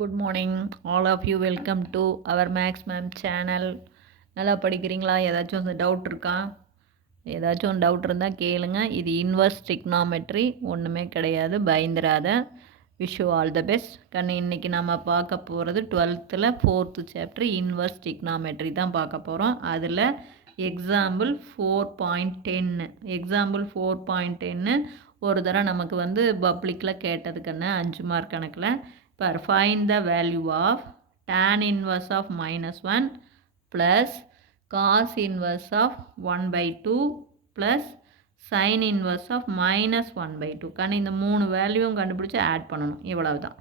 Good morning all of you. Welcome to our maths ma'am channel. நல்லா படிக்கிறீங்களா? ஏதாச்சும் doubt இருக்கா? ஏதாச்சும் டவுட் இருந்தால் கேளுங்க. இது இன்வர்ஸ் ட்ரிக்னாமெட்ரி, ஒன்றுமே கிடையாது, பயந்துராத. Wish you all the best. இன்றைக்கி நம்ம பார்க்க போகிறது 12th 4th chapter inverse trigonometry தான் பார்க்க போகிறோம். அதில் எக்ஸாம்பிள் 4.10 எக்ஸாம்பிள் 4.10 ஒரு தடவை நமக்கு பப்ளிக்கில் கேட்டது 5 மார்க் கணக்கில். find the value of tan inverse of -1 plus cos inverse of 1/2 plus sin inverse of -1/2. இந்த மூணு வேல்யூவும் கண்டுபிடிச்சி ஆட் பண்ணணும். இவ்வளவு தான்.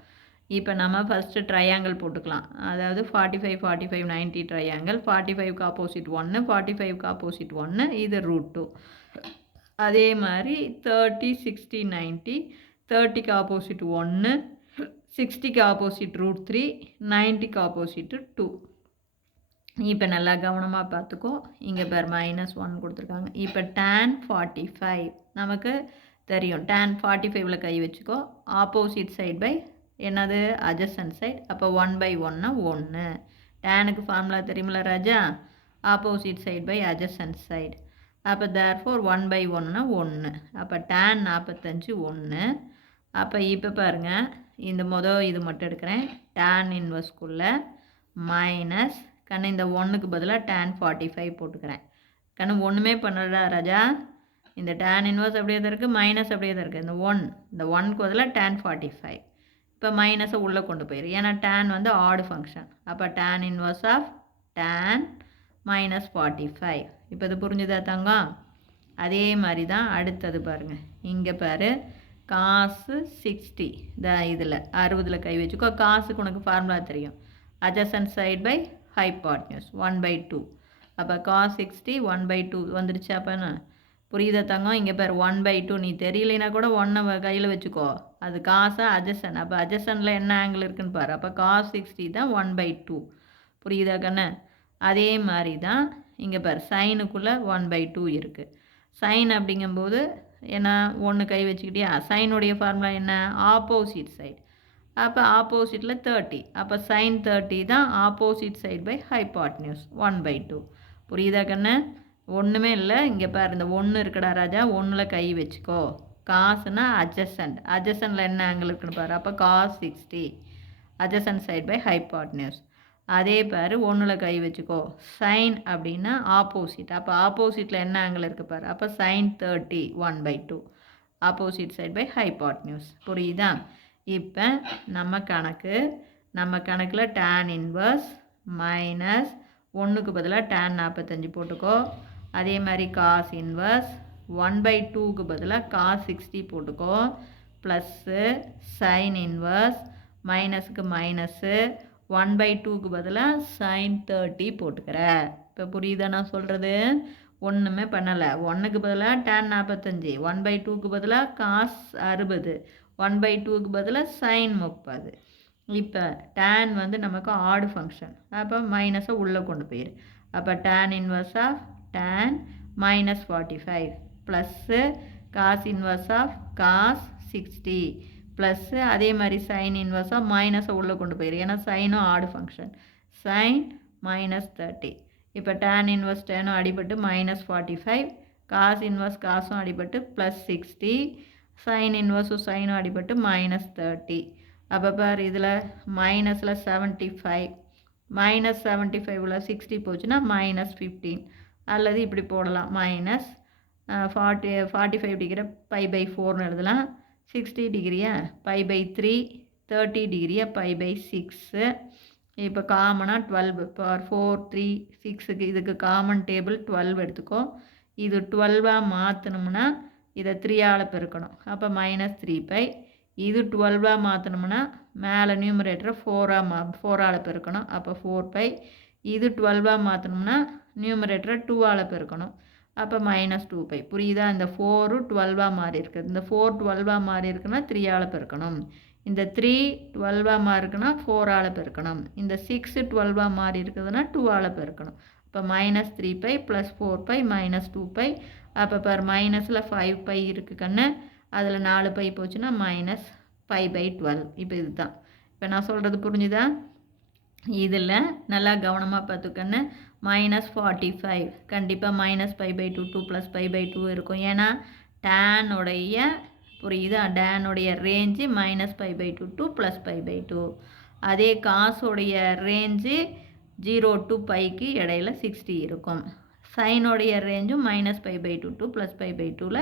இப்போ நம்ம ஃபஸ்ட்டு ட்ரையாங்கிள் போட்டுக்கலாம். அதாவது 45 45 90 ட்ரையாங்கிள். 45க்கு ஆப்போசிட் 1, 45க்கு ஆப்போசிட் 1, இது √2. அதே மாதிரி 30 60 90, 30க்கு ஆப்போசிட் 1, 60க்கு ஆப்போசிட் √3, 90க்கு ஆப்போசிட்டு 2. இப்போ நல்லா கவனமாக பார்த்துக்கோ. இங்கே பேர் -1 கொடுத்துருக்காங்க. இப்போ tan 45 நமக்கு தெரியும். tan 45ல் கை வச்சுக்கோ. ஆப்போசிட் சைட் பை என்னது? Adjacent side. அப்போ 1/1 1. டேனுக்கு ஃபார்முலா தெரியுமில்ல ராஜா? Opposite side by adjacent side. அப்போ தேர்ஃபோர் 1/1 1. அப்போ tan 45 1. அப்போ இப்போ பாருங்கள், இந்த இது மட்டும் எடுக்கிறேன். tan இன்வர்ஸ்குள்ளே மைனஸ் இந்த 1க்கு பதிலாக tan 45 போட்டுக்கிறேன். ஒன்றுமே பண்ணடா ராஜா. இந்த tan இன்வர்ஸ் அப்படியே தான் இருக்குது, மைனஸ் அப்படியே தான் இருக்குது. இந்த 1க்கு பதிலாக tan 45. இப்போ மைனஸை உள்ளே கொண்டு போயிரு. ஏன்னா tan ஆடு ஃபங்க்ஷன். அப்போ tan இன்வர்ஸ் ஆஃப் tan -45. இப்போ இது புரிஞ்சுதா தங்கம்? அதே மாதிரி தான் அடுத்தது பாருங்கள். இங்கே பாரு, காசு 60 இதில் 60ல் கை வச்சுக்கோ. காசுக்கு உனக்கு ஃபார்முலா தெரியும். Adjacent side by hypotenuse 1/2. அப்போ காஸ் 60 1/2 வந்துடுச்சு. அப்போன்னு புரியுதா தங்கம்? இங்கே பேர் 1/2. நீ தெரியலைன்னா கூட 1 கையில் வச்சுக்கோ. அது காசா அட்ஜசன். அப்போ அட்ஜசனில் என்ன ஆங்கிள் இருக்குன்னு பாரு. அப்போ காஸ் 60 தான் 1/2. புரியுதா கண்ணு? அதே மாதிரி தான் இங்கே பாரு, சைனுக்குள்ளே 1/2 இருக்குது. சைன் அப்படிங்கும்போது ஏன்னா 1 கை வச்சுக்கிட்டியா? சைனுடைய ஃபார்முலா என்ன? Opposite side. அப்போ ஆப்போசிட்டில் 30. அப்போ சைன் 30 தான் ஆப்போசிட் சைட் பை ஹைபாட்னியூஸ் 1/2. புரியுதா கண்ணு? ஒன்றுமே இல்லை. இங்கே பாரு, இந்த 1 இருக்குடா ராஜா. 1ல் கை வச்சுக்கோ. காசுனா அட்ஜசன்ட். அட்ஜசன்ட்டில் என்ன ஆங்கிள் இருக்குன்னு பாரு. அப்போ cos 60 adjacent side by hypotenuse. அதே பாரு, 1ல் கை வச்சுக்கோ. சைன் அப்படின்னா ஆப்போசிட். அப்போ ஆப்போசிட்டில் என்ன ஆங்கிள் இருக்குது பாரு. அப்போ sine 30 1/2 opposite side by hypotenuse. புரியுதா? இப்போ நம்ம கணக்கில் tan இன்வர்ஸ் மைனஸ் 1க்கு பதிலாக tan 45 போட்டுக்கோ. அதே மாதிரி காஸ் இன்வர்ஸ் 1/2க்கு பதிலாக காஸ் 60 போட்டுக்கோ. ப்ளஸ்ஸு சைன் இன்வர்ஸ் மைனஸுக்கு மைனஸு 1/2க்கு பதிலாக சைன் 30 போட்டுக்கிற. இப்போ புரியுதா நான் சொல்கிறது? ஒன்றுமே பண்ணலை. 1க்கு பதிலாக tan 45, 1/2க்கு பதிலாக காஸ் 60, 1/2க்கு பதிலாக சைன் 30. இப்போ tan நமக்கு ஆடு ஃபங்க்ஷன். அப்போ மைனஸை உள்ளே கொண்டு போயிரு. அப்போ tan inverse of tan -45 plus cos inverse of cos 60 plus அதே மாதிரி சைன் இன்வர்ஸாக மைனஸை உள்ளே கொண்டு போயிரு. ஏன்னா சைனும் ஆடு ஃபங்க்ஷன். சைன் -30. இப்போ tan இன்வர்ஸ் டேனும் அடிபட்டு -45, காஸ் இன்வர்ஸ் காசும் அடிபட்டு +60, சைன் இன்வர்ஸும் சைனும் அடிபட்டு -30. அப்போ பார், இதில் மைனஸில் 75, -75ல் 60 போச்சுன்னா -15. அல்லது இப்படி போடலாம், -45 டிகிரி π/4ன்னு எழுதலாம். 60 டிகிரியா π/3, 30 டிகிரியா π/6. இப்போ காமனாக 12 4 3 6க்கு இதுக்கு காமன் டேபிள் 12 எடுத்துக்கோ. இது 12ஆக மாற்றணும்னா இதை 3ஆல் பெருக்கணும். அப்போ -3π. இது 12ஆக மாற்றணும்னா மேலே நியூமரேட்டரை 4ஆல் பெருக்கணும். அப்போ 4π. இது 12ஆக மாற்றணும்னா நியூமரேட்டரை 2ஆல் பெருக்கணும். அப்போ -2π. புரியுதா? இந்த 4 12ஆக மாறி இருக்குது. இந்த 4 12ஆக மாறி இருக்குன்னா 3ஆல் பெருக்கணும். இந்த 3 12ஆக மாறி இருக்குன்னா 4ஆல் பெருக்கணும். இந்த 6 12ஆக மாறி இருக்குதுன்னா 2ஆல் பெருக்கணும். இப்போ -3π + 4π -2π. அப்போ பார், மைனஸில் 5π இருக்குது கண்ணு. அதில் 4π போச்சுன்னா -π/12. இப்போ இதுதான். இப்போ நான் சொல்கிறது புரிஞ்சுதா? இதில் நல்லா கவனமாக பார்த்துக்கன்னு -45 கண்டிப்பாக -π/2 2 + π/2 இருக்கும். ஏன்னா டேனுடைய புரியுதா, டேனுடைய ரேஞ்சு -π/2 2 + π/2. அதே காசுடைய ரேஞ்சு 0 to πக்கு இடையில 60 இருக்கும். சைனுடைய ரேஞ்சும் -π/2 2 + π/2ல்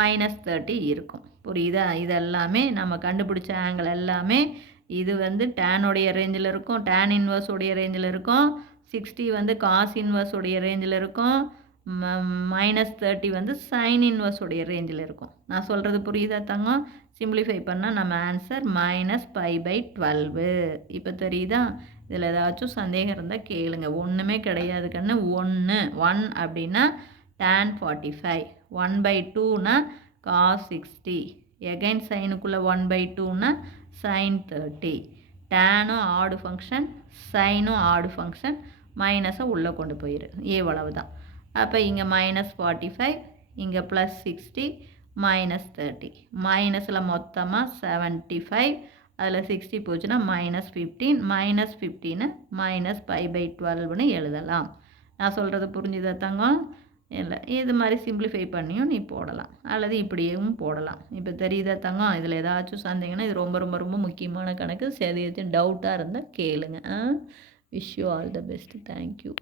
-30 இருக்கும். புரியுதா? இதெல்லாமே நம்ம கண்டுபிடிச்ச ஆங்கிள் எல்லாமே இது வந்து டேனுடைய ரேஞ்சில் இருக்கும், டேன் இன்வர்ஸோடைய ரேஞ்சில் இருக்கும். 60 வந்து காஸ் இன்வர்ஸோடைய ரேஞ்சில் இருக்கும். -30 வந்து சைன் இன்வர்ஸோடைய ரேஞ்சில் இருக்கும். நான் சொல்கிறது புரியுதா தங்கம்? சிம்பிளிஃபை பண்ணால் நம்ம ஆன்சர் -π/12. இப்போ தெரியுதா? இதில் ஏதாச்சும் சந்தேகம் இருந்தால் கேளுங்க. ஒன்றுமே கிடையாது கண்ணு. 1 அப்படின்னா tan 45, 1/2னா cos 60, எகைன் சைனுக்குள்ளே 1/2னா sin 30. டேனும் ஆடு ஃபங்க்ஷன், சைனும் ஆடு ஃபங்க்ஷன், மைனஸை உள்ளே கொண்டு போயிரு. ஏவ்வளவு தான். அப்போ இங்கே -45, இங்கே +60, -30. மைனஸில் மொத்தமாக 75, அதில் 60 போச்சுன்னா -15, -15 -π/12ன்னு எழுதலாம். நான் சொல்கிறது புரிஞ்சுதா தங்கம்? இல்லை, இது மாதிரி சிம்பிளிஃபை பண்ணியும் நீ போடலாம், அல்லது இப்படியும் போடலாம். இப்போ தெரியுதா தங்கம்? இதில் ஏதாச்சும் சந்தேகம்னா இது ரொம்ப ரொம்ப ரொம்ப முக்கியமான கணக்கு. சரி, எதாச்சும் டவுட்டாக இருந்தால் கேளுங்க. Wish you all the best. Thank you.